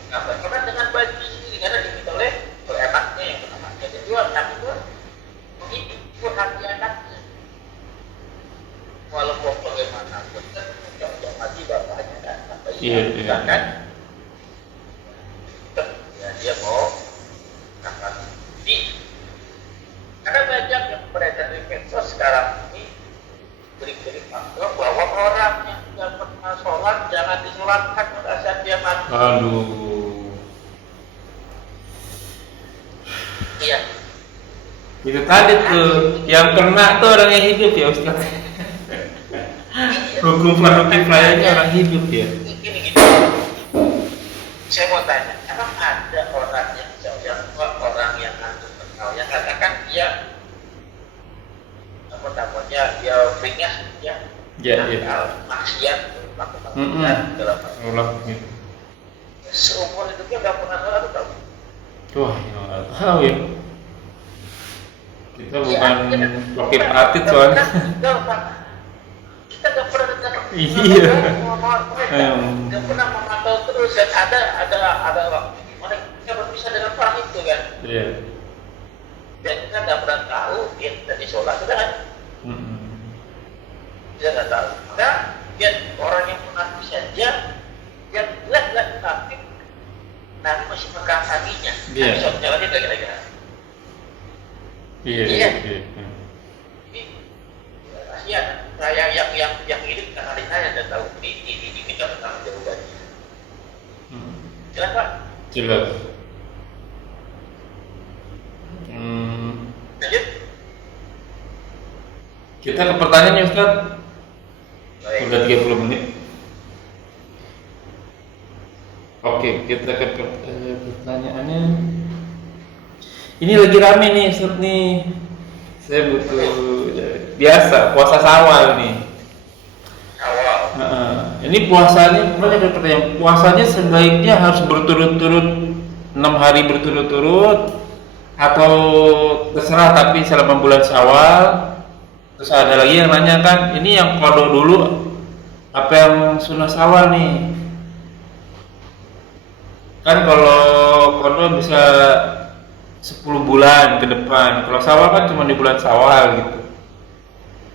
mengatakan dengan baju sendiri karena diminta oleh anaknya yang bernama. Jadi dua Nabi itu begitu hati anaknya. Walaupun bagaimanapun kan tidak mati bapaknya kan. Iya. Kan? Ya, dia mau akan di karena banyak yang beredar di medsos sekarang ini beri fatwa bahwa orang yang tidak pernah sholat jangan disolatkan pada saat dia mati. Aduh. Iya. Itu tadi tuh yang kena tuh orang yang hidup ya Ustaz. Hukum flayannya orang hidup ya. Gini. Saya mau tanya, emang ada orang yang antum kenal yang katakan dia apa namanya dia beringas ya? Maksiat melakukan dalam seumur hidupnya nggak pernah sholat tuh tahu? Wah, nggak tahu ya. Kita bukan wakil artis soalnya. Kita nggak pernah dengar Iya. Nggak pernah memantau terus dan ada waktu di mana kita berpisah dengan perang itu kan. Iya. Dan kita nggak pernah tahu dia tadi sholat sudah kan. Kita nggak tahu. Maka dia orang yang munafik saja yang lihat munafik Nabi masih pegang kakinya. Iya. Nabi bisa menjawabnya kira-kira. Iya. Iya. Iya. Ini rahasia. Yang ini kan hari saya dan tahu ini kita tentang jawabannya. Jelas Pak? Jelas. Lanjut. Kita ke pertanyaannya Ustaz. Baik. Udah 30 menit. Oke, kita ke pertanyaannya. Ini lagi rame nih Ustaz nih. Saya butuh biasa puasa Syawal nih. Awal. Ini puasanya, banyak ada pertanyaan. Puasanya sebaiknya harus berturut-turut 6 hari berturut-turut atau terserah tapi selama bulan Syawal. Terus ada lagi yang nanya kan, ini yang qada dulu apa yang sunnah Syawal nih? Kan kalau qada bisa 10 bulan ke depan. Kalau Syawal kan cuma di bulan Syawal gitu.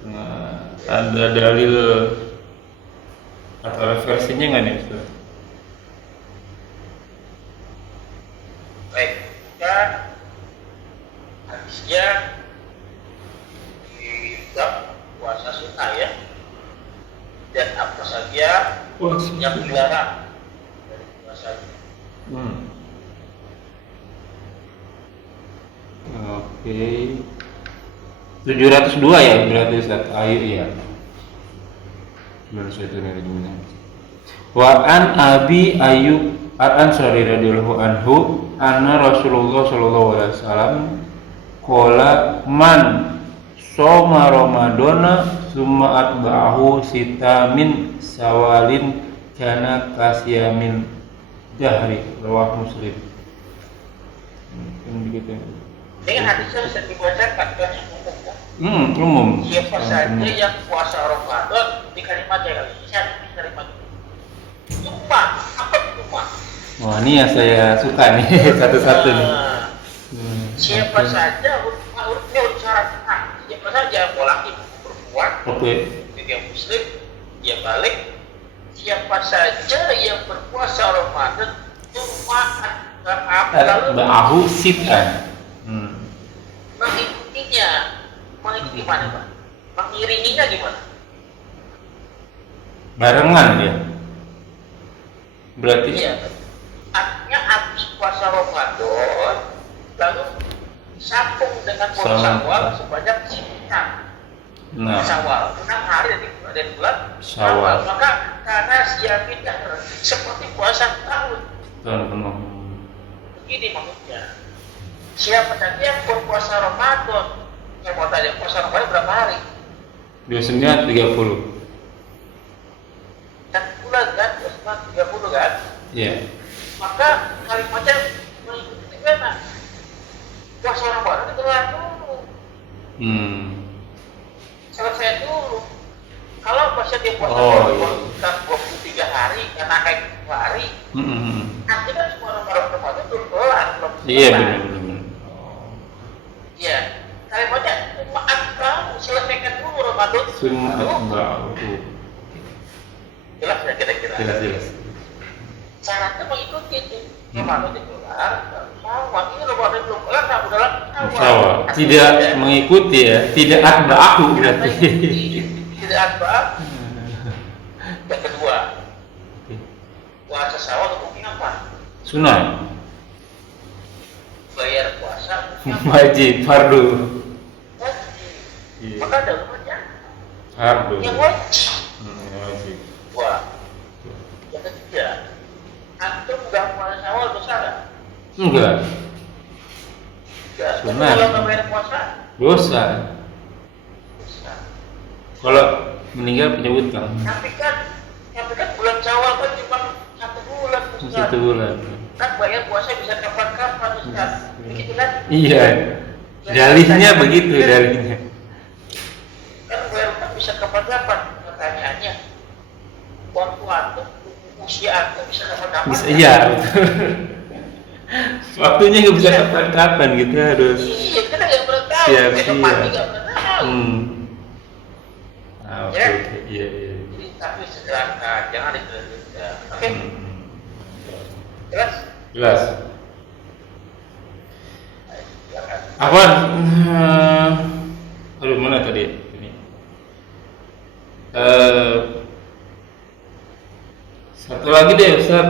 Nah, ada dalil atau referensinya nggak nih Ustaz? Baik, kita hadisnya di bab puasa sunnah ya, dan apa saja yang dilarang dari puasa. Oke. 702 ya berarti Ustaz. Ayo ya. Wa an Abi Ayyub Al-Ansari radhiyallahu anhu anna Rasulullah sallallahu alaihi wasallam qala man shoma ramadana summa atba'ahu sita min sawalin kana kasyamin jahri rawah Muslim. Begitu. Dengan hadisnya bisa dibacakan kan umum. Umum. Siapa saja yang puasa Ramadan di kalimatnya kali ini kalimat cuma apa cuma? Wah ini yang saya suka nih satu-satu nih. Siapa saja urutnya urut syarat siapa saja mau laki perempuan, dia muslim, dia balik. Siapa saja yang berpuasa Ramadan cuma ba'ahu sitan. Mengikutinya gimana Pak? Mengiringinya gimana? Barengan dia. Berarti iya. Artinya habis puasa Ramadan lalu sambung dengan puasa Syawal sebanyak 6 Syawal 6 hari dari bulan Syawal. Maka karena siapin seperti puasa tahun penuh. Begini maksudnya. Siapa saja yang berpuasa Ramadan, yang mau tanya puasa Ramadan berapa hari? Biasanya 30. Dan bulan kan, 30 kan? Iya. Maka kalimatnya mengikuti mana? Puasa Ramadan itu kelar dulu. Selesai dulu. Kalau puasa dia puasa 23 hari, karena naik 2 hari, artinya kan semua Ramadan itu kelar. Iya benar. Iya, kalimatnya maaf kamu selesaikan dulu Ramadan. Jelas ya kira-kira. Jelas. Syaratnya mengikuti itu. Ramadan itu kelar, Syawal ini Ramadan belum kelar, kamu dalam Syawal. Tidak mengikuti ya, tidak atba'ahu berarti. Tidak atba'ahu. Yang kedua, puasa Syawal hukumnya apa? Sunnah. Bayar puasa Wajib, fardu. Wajib. Maka ada hukumnya Fardu. yang wajib. Wajib. Wah. Yang ketiga, antum nggak puasa Syawal dosa nggak? Enggak. Sunnah. Kalau nggak bayar puasa Dosa. dosa. Kalau meninggal punya utang. Tapi kan bulan Syawal kan cuma 1 bulan. Ustaz. 1 bulan. Kan bayar puasa bisa kapan-kapan Ustaz. Begitu kan? Iya. Dalihnya begitu dalihnya. Kan bayar kan bisa kapan-kapan pertanyaannya. waktu antum, usia antum bisa kapan-kapan. Bisa, iya. Waktunya nggak bisa kapan-kapan gitu, harus Iya, kita nggak pernah tahu. siap-siap. Besok pagi nggak pernah tahu. Oke, Ya. oke, iya, iya. Jadi tapi segerakan, jangan ditunda. Oke, jelas? Jelas. Ayo, silakan. Afwan, aduh mana tadi? Ini. Satu lagi deh Ustaz.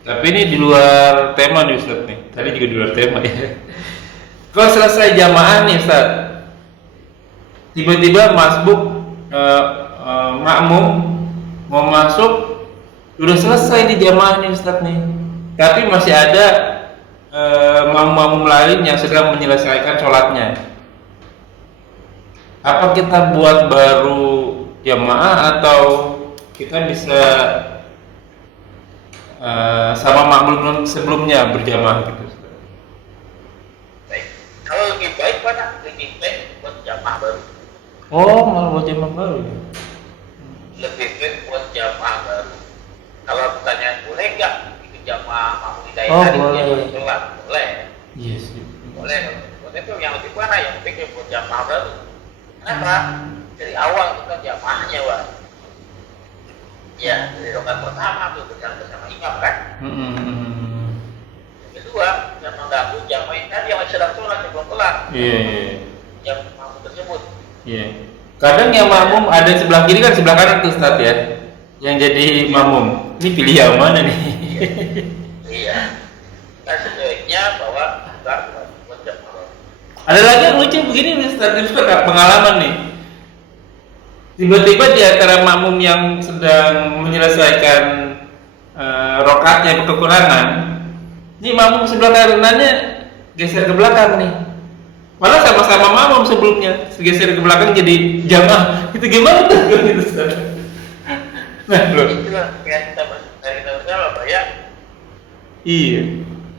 Tapi ini di luar tema nih Ustaz nih. Tadi juga di luar tema ya. Kalau selesai jamaah nih Ustaz, tiba-tiba masbuk makmum mau masuk, udah selesai di jamaah nih Ustaz nih. Tapi masih ada makmum lain yang sedang menyelesaikan sholatnya. Apa kita buat baru jamaah atau kita bisa sama makmum sebelumnya berjamaah gitu? Baik. Kalau lebih baik mana? Lebih baik buat jamaah baru. Oh, malah buat jamaah baru ya? Lebih baik buat jamaah baru. Kalau pertanyaan boleh nggak itu jamaah makmum hidayah Oh, tadi boleh. dia sholat? Boleh. Iya sih. Boleh. Boleh itu yang lebih mana? Yang lebih baik buat jamaah baru. Kenapa? Dari awal kita jamaahnya, Wak. Ya, dari rokaat pertama tuh bersama imam kan. Yang kedua, yang mengganggu jamaah yang tadi yang sedang sholat yang belum kelar. Iya, iya, Yang makmum tersebut. iya. Kadang yang makmum ada sebelah kiri kan sebelah kanan tuh Ustaz ya. Yang jadi makmum. Ini pilih yang mana nih? Iya. Kan sebaiknya bahwa kita buat jamaah baru. Ada lagi yang lucu begini nih Ustaz, ini Ustaz, pengalaman nih. Tiba-tiba di antara makmum yang sedang menyelesaikan rokaatnya kekurangan, ini makmum sebelah kanannya geser ke belakang nih. Malah sama-sama makmum sebelumnya, geser ke belakang jadi jamaah. Itu gimana tuh? Gitu, Ustaz? Nah, loh. Itulah yang kita bersama, Pak ya. Iya.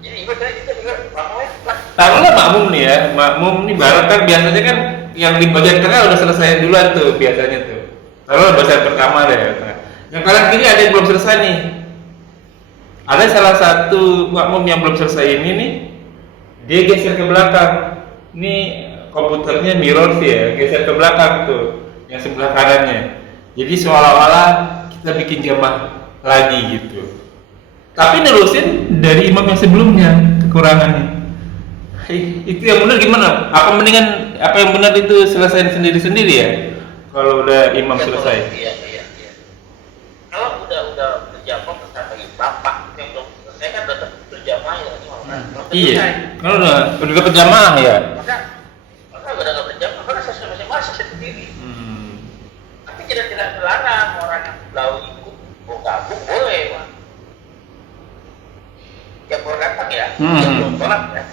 Jadi ibaratnya kita juga makmumnya lah. Taruhlah makmum nih ya, makmum nih barat kan biasanya kan yang di bagian tengah udah selesai duluan tuh biasanya tuh. Taruhlah bagian pertama deh. Yang kanan kiri ada yang belum selesai nih. Ada salah satu makmum yang belum selesai ini nih, dia geser ke belakang. Ini komputernya mirror sih ya, geser ke belakang tuh, yang sebelah kanannya. Jadi seolah-olah kita bikin jamaah lagi gitu. Tapi nerusin dari imam yang sebelumnya kekurangannya. Itu yang benar gimana? Apa yang benar itu selesai sendiri-sendiri ya? Kalau udah imam Ya, selesai. Iya. Kalau udah berjamaah bersama bapak yang belum selesai kan tetap berjamaah ya imam kan. Belum Iya. selesai. Kalau udah dapat jamaah ya. Maka udah nggak berjamaah karena masing-masing sendiri. Hmm. Tapi tidak melarang orang yang belau ikut mau gabung boleh, Pak. Yang baru datang ya, yang belum sholat ya.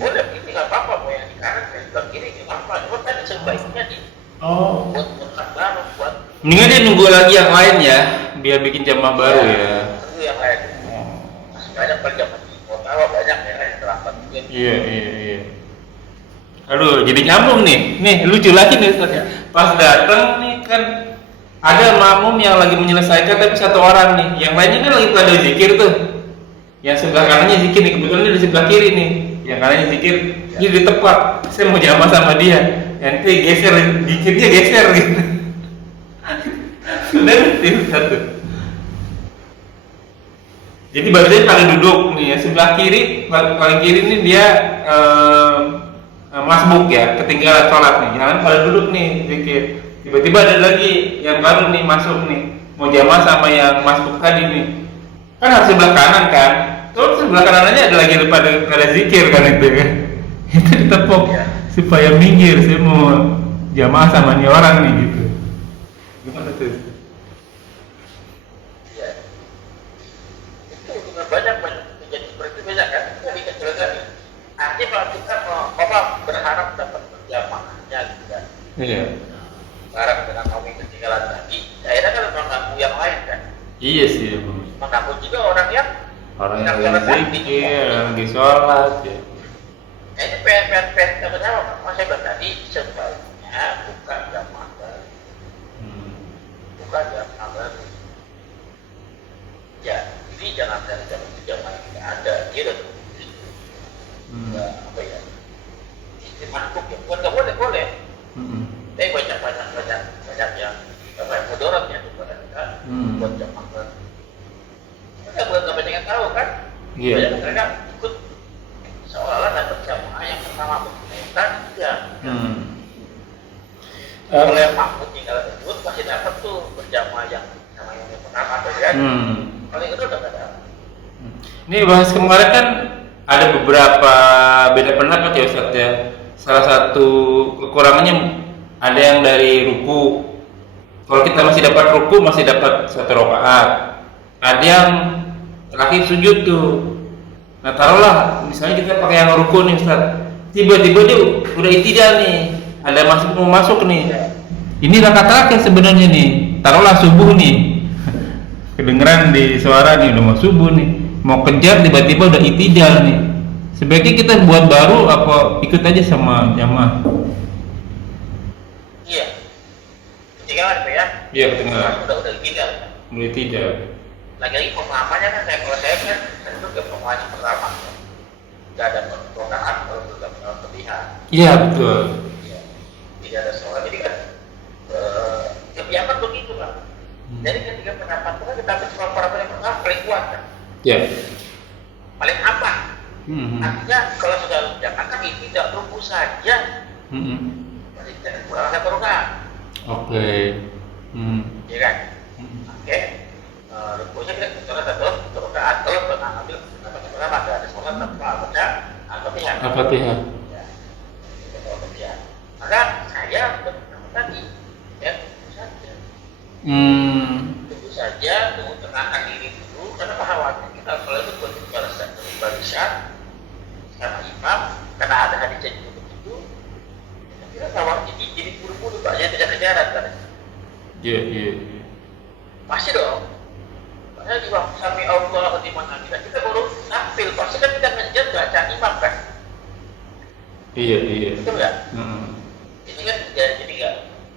Boleh, ini nggak apa-apa, mau yang di kanan, yang sebelah kiri nggak apa-apa. Cuma tadi sebaiknya di buat baru, buat Mendingan dia nunggu lagi yang lain ya, biar bikin jamaah baru ya. tunggu yang lain. Masih banyak perjalanan di kota, banyak ya yang terlambat juga. Iya. Aduh, jadi nyambung nih. Nih lucu lagi nih Ustaz. Pas datang nih kan ada makmum yang lagi menyelesaikan tapi satu orang nih, yang lainnya kan lagi pada zikir tuh. Yang sebelah kanannya zikir nih, kebetulan dia di sebelah kiri nih. Yang kanannya zikir, dia ditepak. Saya mau jamaah sama dia. Nanti geser, zikirnya geser gitu. Dan itu satu. Jadi barusan paling duduk nih ya, sebelah kiri, paling kiri nih dia masbuk ya, ketinggalan sholat nih. Jangan pada duduk nih zikir. Tiba-tiba ada lagi yang baru nih masuk nih, mau jamaah sama yang masbuk tadi nih. Kan harus sebelah kanan kan, terus sebelah kanannya ada lagi pada zikir kan itu kan. Itu ditepuk supaya minggir, saya mau jamaah sama nih orang nih gitu. Gimana tuh? Iya. Itu dengan banyak menjadi seperti itu banyak kan? Jadi kecelakaan. Artinya kalau kita berharap dapat berjamaahnya gitu kan. Iya. Berharap dengan kaum yang ketinggalan tadi, akhirnya kan mengganggu yang lain kan. Iya sih. Mengganggu juga orang yang Yang zikir, lagi sholat ya. ini PR kita bersama, saya bilang tadi sebaiknya bukan jamaah baru, bukan jamaah baru. Tapi banyak yang apa ya, mudaratnya kepada kita buat jamaah. Kita buat nggak banyak yang tahu kan? Iya. Banyak mereka ikut seolah-olah dapat jamaah yang pertama berkomentar tidak. Kalau yang makmum tinggal tersebut masih dapat tuh berjamaah yang sama yang pertama kan? Kalau yang kedua udah nggak dapat. Ini bahas kemarin kan ada beberapa beda pendapat ya Ustaz ya. Salah satu kekurangannya ada yang dari ruku. Kalau kita masih dapat ruku masih dapat 1 rakaat. Ada yang terakhir sujud tuh. Nah taruhlah misalnya kita pakai yang ruku nih Ustaz. Tiba-tiba dia udah itidal nih. Ada mau masuk nih. Ini rakaat terakhir sebenarnya nih. Taruhlah subuh nih. Kedengeran di suara nih udah mau subuh nih. Mau kejar tiba-tiba udah itidal nih. Sebaiknya kita buat baru apa ikut aja sama jamaah? Iya. Ketinggalan ya? Iya ketinggalan. Udah itidal. Mulai tidak. Lagi-lagi pemahamannya kan kalau saya kan itu ke pemahaman pertama. Tidak ada perkataan kalau tidak berlebihan. Iya betul. Ya. Tidak ada soal. Jadi kan kebiasaan begitu kan. Jadi ketika pendapat itu kan kita ambil para yang pertama paling kuat kan. Iya. Paling aman. Artinya kalau sudah Jakarta ini tidak ruku saja. Masih kurang ada perubahan. Oke. Iya kan? Oke. Rukunya kita bicara satu rakaat. Kalau pernah ambil pertama ada sholat tanpa baca Al-Fatihah. Al-Fatihah. Ya. Maka saya berpendapat tadi ya tunggu saja, tunggu tenangkan diri dulu karena khawatir kita kalau itu barisan sama imam karena ada hadisnya juga begitu. Kita khawatir jadi buru-buru Pak, jadi kejar-kejaran kan? Iya. Pasti dong. Karena di waktu sami Allah di mana kita baru tampil, pasti kan kita ngejar baca imam kan? Iya. Betul nggak? Ini kan jadi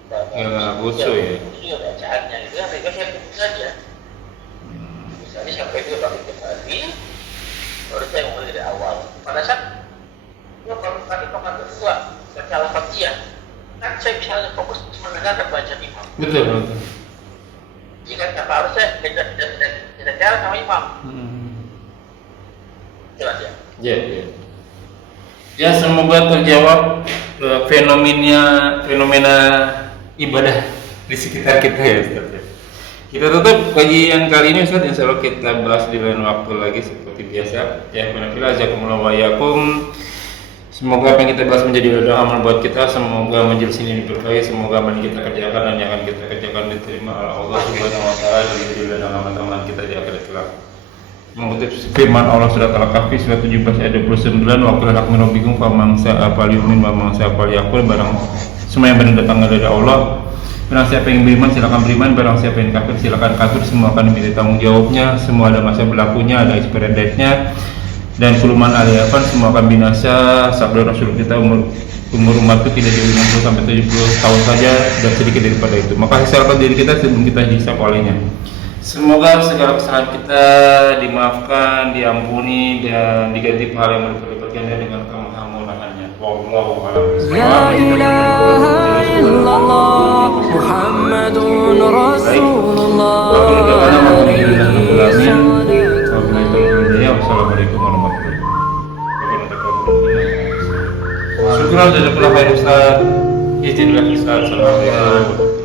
nggak butuh ya. Itu ya bacaannya itu kan mereka saya tunggu saja. Misalnya sampai 2 kali kembali, baru saya mulai dari awal. Pada saat baru kali kedua baca Al-Fatihah, kan saya bisa fokus mendengarkan baca imam. Betul. Jika tanpa harus saya tidak sama imam. Jelas ya? Iya. Ya semoga terjawab fenomena ibadah di sekitar kita ya Ustaz. Kita tutup kajian kali ini Ustaz, insya Allah kita bahas di lain waktu lagi seperti biasa. Ya alhamdulillah jazakumullah wa yakum. Semoga apa yang kita bahas menjadi ladang amal buat kita. Semoga majelis ini diberkahi. Semoga apa yang kita kerjakan dan yang akan kita kerjakan diterima oleh Allah Subhanahu wa taala dan menjadi ladang amal kita di akhirat kelak. Mengutip firman Allah surat Al-Kahfi surat 17 ayat 29, wa qul hak min rabbikum faman sa'a falyu'min wa man sa'a falyakfur. Barang semua yang benar datang dari Allah. Barang siapa yang beriman silakan beriman, barang siapa yang kafir silakan kafir. Semua akan diminta tanggung jawabnya, semua ada masa berlakunya, ada expiry date-nya. Dan kuluman aliyafan semua akan binasa. Sabda Rasul kita umur umat itu tidak dari 60 sampai 70 tahun saja dan sedikit daripada itu. Maka hisabkan diri kita sebelum kita dihisab olehnya. Semoga segala kesalahan kita dimaafkan, diampuni dan diganti pahala yang berlipat ganda dengan kemahamurahannya. Wallahu a'lam bishawab. La ilaha illallah Muhammadun Rasulullah. Wassalamualaikum warahmatullahi wabarakatuh. Syukur jazakallahu khairan Ustaz. Izinillah Ustaz. Assalamualaikum.